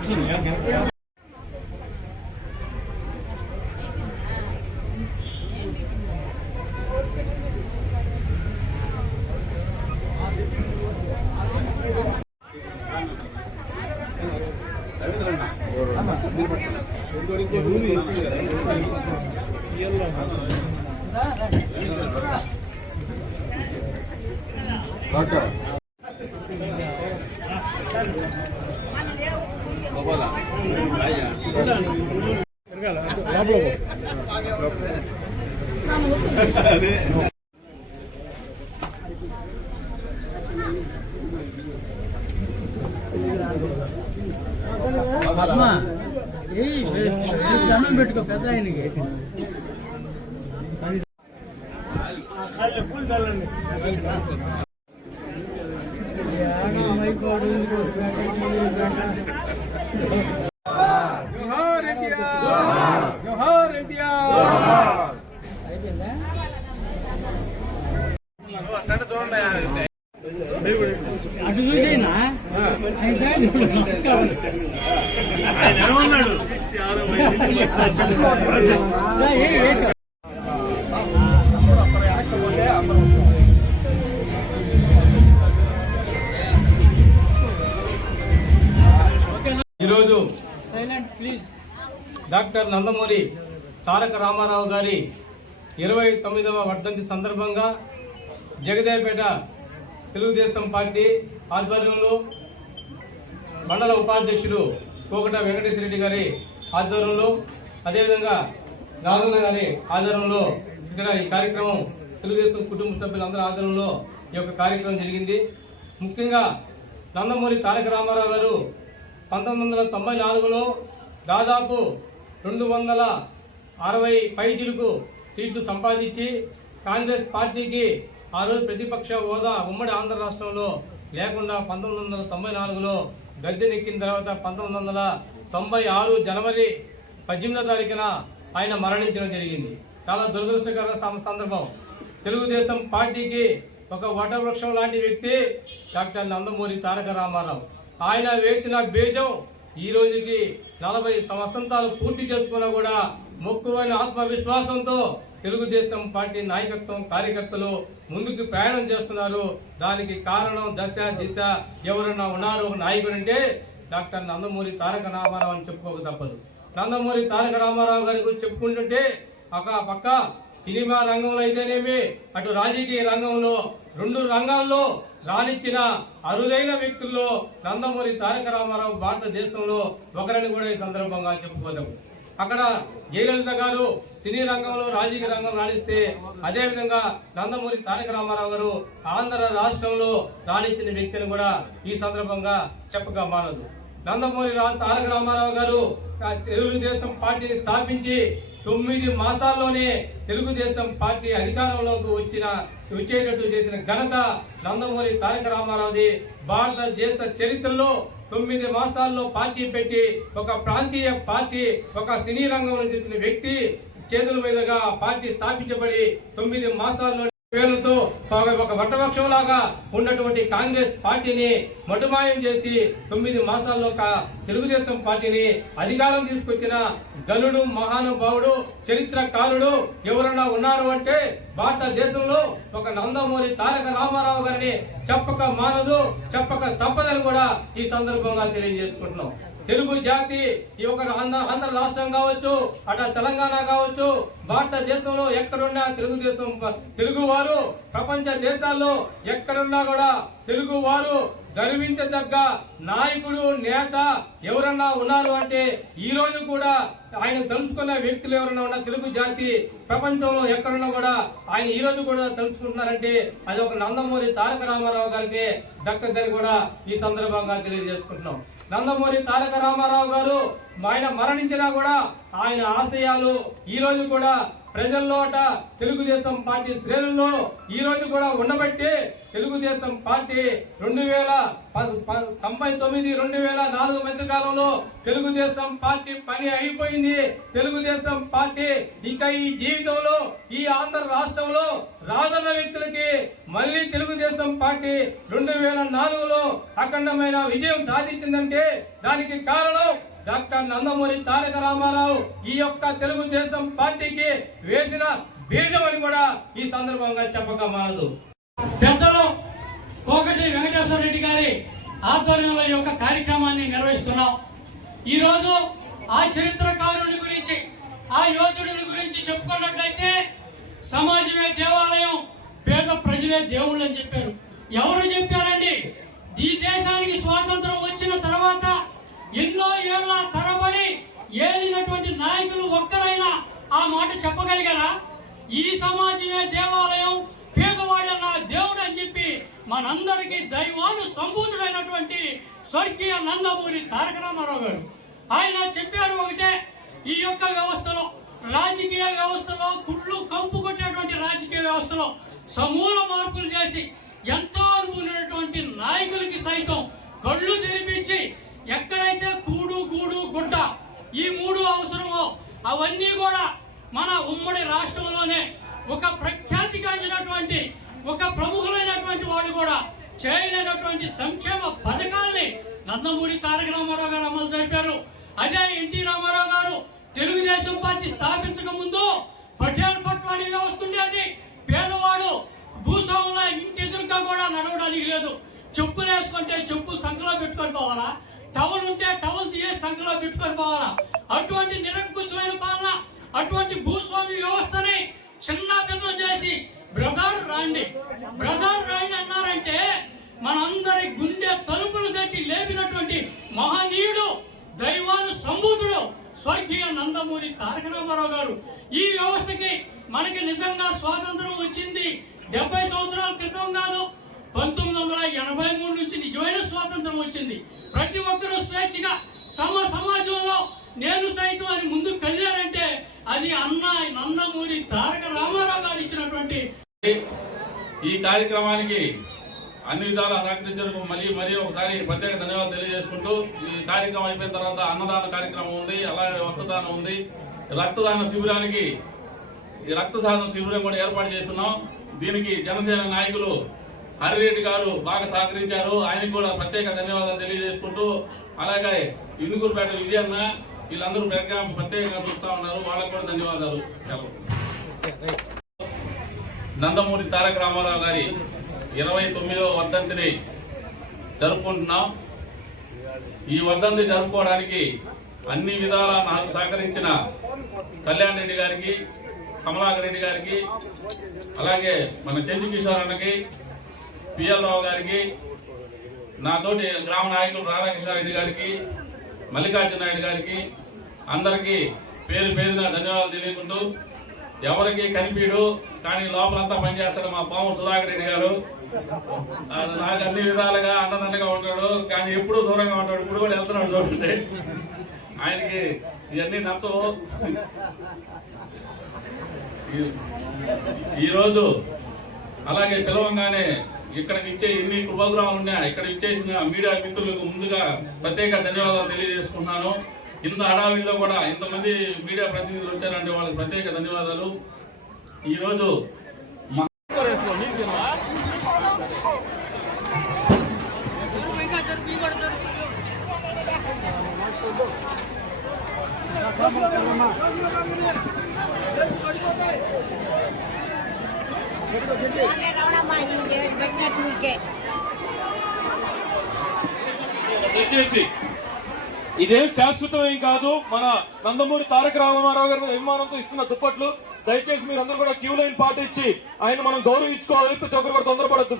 プチンやん。అమ్మా ఈరోజు silent please doctor Nandamuri Taraka Ramarao గారి ఇరవై తొమ్మిదవ వర్ధంతి సందర్భంగా జగదేపేట తెలుగుదేశం పార్టీ ఆధ్వర్యంలో మండల ఉపాధ్యక్షులు కోకట వెంకటేశ్వర రెడ్డి గారి ఆధ్వర్యంలో అదేవిధంగా నాగన్న గారి ఆధ్వర్యంలో ఇక్కడ ఈ కార్యక్రమం తెలుగుదేశం కుటుంబ సభ్యులందరి ఆధ్వర్యంలో ఈ యొక్క కార్యక్రమం జరిగింది. ముఖ్యంగా నందమూరి తారక రామారావు గారు పంతొమ్మిది వందల తొంభై నాలుగులో దాదాపు రెండు వందల అరవై పైచిలకు సీట్లు సంపాదించి కాంగ్రెస్ పార్టీకి ఆ రోజు ప్రతిపక్ష హోదా ఉమ్మడి ఆంధ్ర రాష్ట్రంలో లేకుండా పంతొమ్మిది వందల తొంభై నాలుగులో గద్దెనెక్కిన తర్వాత పంతొమ్మిది వందల తొంభై ఆరు జనవరి పద్దెనిమిదో తారీఖున ఆయన మరణించడం జరిగింది. చాలా దురదృష్టకర సందర్భం. తెలుగుదేశం పార్టీకి ఒక వటవృక్షం లాంటి వ్యక్తి డాక్టర్ నందమూరి తారక రామారావు. ఆయన వేసిన బీజం ఈ రోజుకి నలభై సంవత్సరాలు పూర్తి చేసుకున్నా కూడా మొక్కువైన ఆత్మవిశ్వాసంతో తెలుగుదేశం పార్టీ నాయకత్వం కార్యకర్తలు ముందుకు ప్రయాణం చేస్తున్నారు. దానికి కారణం దశ దిశ ఎవరన్నా ఉన్నారు? ఒక నాయకుడు అంటే డాక్టర్ నందమూరి తారక రామారావు అని చెప్పుకోక తప్పదు. నందమూరి తారక రామారావు గారి గురించి చెప్పుకుంటుంటే ఒక పక్క సినిమా రంగంలో అయితేనేమి అటు రాజకీయ రంగంలో రెండు రంగాల్లో రాణించిన అరుదైన వ్యక్తుల్లో నందమూరి తారక రామారావు భారతదేశంలో ఒకరని కూడా ఈ సందర్భంగా చెప్పుకోదాము అక్కడ జయలలిత గారు సినీ రంగంలో రాజకీయ రంగంలో రాణిస్తే అదేవిధంగా నందమూరి తారక రామారావు గారు ఆంధ్ర రాష్ట్రంలో రాణించిన వ్యక్తిని కూడా ఈ సందర్భంగా చెప్పగా మానదు. నందమూరి రా- తారక రామారావు గారు తెలుగుదేశం పార్టీని స్థాపించి తొమ్మిది మాసాల్లోనే తెలుగుదేశం పార్టీ అధికారంలోకి వచ్చిన వచ్చేటట్టు చేసిన ఘనత నందమూరి తారక రామారావుది. భారతదేశ చరిత్రలో తొమ్మిది మాసాల్లో పార్టీ పెట్టి ఒక ప్రాంతీయ పార్టీ ఒక సినీ రంగం నుంచి వచ్చిన వ్యక్తి చేతుల మీదుగా పార్టీ స్థాపించబడి తొమ్మిది మాసాల్లో పేరుతో ఒక వటవృక్షం లాగా ఉన్నటువంటి కాంగ్రెస్ పార్టీని మటుమాయం చేసి తొమ్మిది మాసాల్లో తెలుగుదేశం పార్టీని అధికారం తీసుకొచ్చిన గనుడు మహానుభావుడు చరిత్రకారుడు ఎవరన్నా ఉన్నారు అంటే భారతదేశంలో ఒక నందమూరి తారక రామారావు గారిని చెప్పక మానదు చెప్పక తప్పదని కూడా ఈ సందర్భంగా తెలియజేసుకుంటున్నాం. తెలుగు జాతి ఈ ఒక ఆంధ్ర ఆంధ్ర రాష్ట్రం కావచ్చు అటు తెలంగాణ కావచ్చు భారతదేశంలో ఎక్కడున్నా తెలుగుదేశం తెలుగు వారు ప్రపంచ దేశాల్లో ఎక్కడున్నా కూడా తెలుగు వారు గర్వించదగ్గ నాయకుడు నేత ఎవరన్నా ఉన్నారు అంటే ఈ రోజు కూడా ఆయన తెలుసుకున్న వ్యక్తులు ఎవరన్నా ఉన్నా తెలుగు జాతి ప్రపంచంలో ఎక్కడున్నా కూడా ఆయన ఈ రోజు కూడా తెలుసుకుంటున్నారంటే అది ఒక నందమూరి తారక రామారావు గారికి దక్కదని కూడా ఈ సందర్భంగా తెలియజేసుకుంటున్నాం. నందమూరి తారక రామారావు గారు ఆయన మరణించినా కూడా ఆయన ఆశయాలు ఈరోజు కూడా ప్రజల్లోట తెలుగుదేశం పార్టీ శ్రేణుల్లో ఈ రోజు కూడా ఉండబట్టి తెలుగుదేశం పార్టీ రెండు వేల ప- ప- తొంభై తొమ్మిది రెండు వేల నాలుగు మధ్య కాలంలో తెలుగుదేశం పార్టీ పని అయిపోయింది. తెలుగుదేశం పార్టీ ఇంకా ఈ జీవితంలో ఈ ఆంధ్ర రాష్ట్రంలో రాదన్న వ్యక్తులకి మళ్ళీ తెలుగుదేశం పార్టీ రెండు వేల నాలుగులో అఖండమైన విజయం సాధించిందంటే దానికి కారణం డాక్టర్ నందమూరి తారక రామారావు ఈ యొక్క తెలుగుదేశం పార్టీకి వేసిన బీజం అని కూడా ఈ సందర్భంగా చెప్పక మానదు. పెద్దలు కోకటి వెంకటేశ్వర రెడ్డి గారి ఆధ్వర్యంలో ఈ యొక్క కార్యక్రమాన్ని నిర్వహిస్తున్నాం. ఈరోజు ఆ చరిత్రకారుని గురించి ఆ యోధుడిని గురించి చెప్పుకున్నట్లయితే సమాజమే దేవాలయం పేద ప్రజలే దేవుళ్ళు అని చెప్పారు. ఎవరు చెప్పారండి? ఈ దేశానికి స్వాతంత్రం వచ్చిన తర్వాత ఎన్నో ఏళ్ళ తరబడి ఏలినటువంటి నాయకులు ఒక్కరైనా ఆ మాట చెప్పగలిగారా? ఈ సమాజమే దేవాలయం పేదవాడే నా దేవుడు అని చెప్పి మనందరికీ దైవాను సంభూతుడైనటువంటి స్వర్గీయ నందమూరి తారక రామారావు గారు. ఆయన చెప్పారు ఒకటే ఈ యొక్క వ్యవస్థలో రాజకీయ వ్యవస్థలో కుళ్ళు కంపు కొట్టేటువంటి రాజకీయ వ్యవస్థలో సమూల మార్పులు చేసి ఎంతో అనుకున్నటువంటి నాయకులకి సైతం కళ్ళు తెరిపించి ఎక్కడైతే గూడు గుడ్డ. ఈ మూడు అవసరము అవన్నీ కూడా మన ఉమ్మడి రాష్ట్రంలోనే ఒక ప్రఖ్యాతిగాంచినటువంటి ఒక ప్రముఖులైనటువంటి వాళ్ళు కూడా చేయలేనటువంటి సంక్షేమ పథకాల్ని నందమూరి తారక రామారావు గారు అమలు జరిపారు. అదే ఎన్టీ రామారావు గారు తెలుగుదేశం పార్టీ స్థాపించక ముందు పటేల్ పట్వారీ వ్యవస్థ ఉండేది. పేదవాడు భూస్వాముల ఇంటి ఎదురుగా కూడా నడవడానికి లేదు. చెప్పులు వేసుకుంటే చెప్పు సంఖలో పెట్టుకొని పోవాలా? టవల్ ఉంటే టవల్ తీయే సంఖ్యలో పెట్టుకొని పోవాలా? అటువంటి నిరంకుశమైన పాలన అటువంటి భూస్వామి వ్యవస్థని చిన్న పిల్లలు చేసి బ్రదర్ రాండి బ్రదర్ రాండి అన్నారంటే మనందరి గుండె తలుపులు తట్టి లేపినటువంటి మహనీయుడు దైవాను సంబూతుడు స్వర్గీయ నందమూరి తారక రామారావు గారు. ఈ వ్యవస్థకి మనకి నిజంగా స్వాతంత్రం వచ్చింది డెబ్బై సంవత్సరాల క్రితం కాదు పంతొమ్మిది వందల ఎనభై మూడు నుంచి నిజమైన స్వాతంత్రం వచ్చింది. ప్రతి ఒక్కరూ స్వేచ్ఛగా సమ సమాజంలో నేను సైతం అని ముందుకు కదిలారంటే అది అన్న నందమూరి తారక రామారావు గారు ఇచ్చినటువంటి ఈ కార్యక్రమానికి అన్ని విధాలు సహకరించడానికి మళ్ళీ మరీ ఒకసారి ప్రత్యేక ధన్యవాదాలు తెలియజేసుకుంటూ ఈ కార్యక్రమం అయిపోయిన తర్వాత అన్నదాన కార్యక్రమం ఉంది అలాగే వస్త్రదానం ఉంది. రక్తదాన శిబిరానికి ఈ సాధన శిబిరం కూడా ఏర్పాటు చేస్తున్నాం. దీనికి జనసేన నాయకులు హరిరెడ్డి గారు బాగా సహకరించారు. ఆయనకు కూడా ప్రత్యేక ధన్యవాదాలు తెలియజేసుకుంటూ అలాగే ఇందుకూరుపేట విజయన్న వీళ్ళందరూ ప్రత్యేక- ప్రత్యేకంగా చూస్తా ఉన్నారు. వాళ్ళకు కూడా ధన్యవాదాలు. సెలవు. నందమూరి తారక రామారావు గారి ఇరవై తొమ్మిదవ వర్ధంతిని జరుపుకుంటున్నాం. ఈ వర్ధంతి జరుపుకోవడానికి అన్ని విధాల నాకు సహకరించిన కళ్యాణ్ రెడ్డి గారికి కమలాకర్ రెడ్డి గారికి అలాగే మన చెంచు కిషోర్ అన్నకి పిఎల్ రావు గారికి నాతోటి గ్రామ నాయకులు రాధాకృష్ణారెడ్డి గారికి మల్లికార్జున నాయుడు గారికి అందరికీ పేరు పేరున ధన్యవాదాలు తెలియకుంటూ ఎవరికి కనిపించడు కానీ లోపలంతా పనిచేస్తాడు మా పాము సుధాకర్ రెడ్డి గారు. నాకు అన్ని విధాలుగా అండదండగా ఉంటాడు కానీ ఎప్పుడూ దూరంగా ఉంటాడు ఇప్పుడు కూడా వెళ్తున్నాడు చూడండి. ఆయనకి ఇవన్నీ నచ్చవు. ఈ- ఈరోజు అలాగే పిలవంగానే ఇక్కడికి ఇచ్చే ఎన్ని ప్రోగ్రాములు ఉన్నాయా ఇక్కడ ఇచ్చేసిన మీడియా మిత్రులకు ముందుగా ప్రత్యేక ధన్యవాదాలు తెలియజేసుకుంటున్నాను ఇంత హడావిడిలో కూడా ఇంతమంది మీడియా ప్రతినిధులు వచ్చారంటే వాళ్ళకి ప్రత్యేక ధన్యవాదాలు ఈరోజు Thank you. దయచేసి ఇదేం శాశ్వతమేం కాదు మన నందమూరి తారక రామారావు గారి అభిమానంతో ఇస్తున్న దుప్పట్లు. దయచేసి మీరందరూ కూడా క్యూ లైన్ పాటించి ఆయన మనం గౌరవించుకోవాలి ప్రతి ఒక్కరు కూడా తొందరపడద్దు.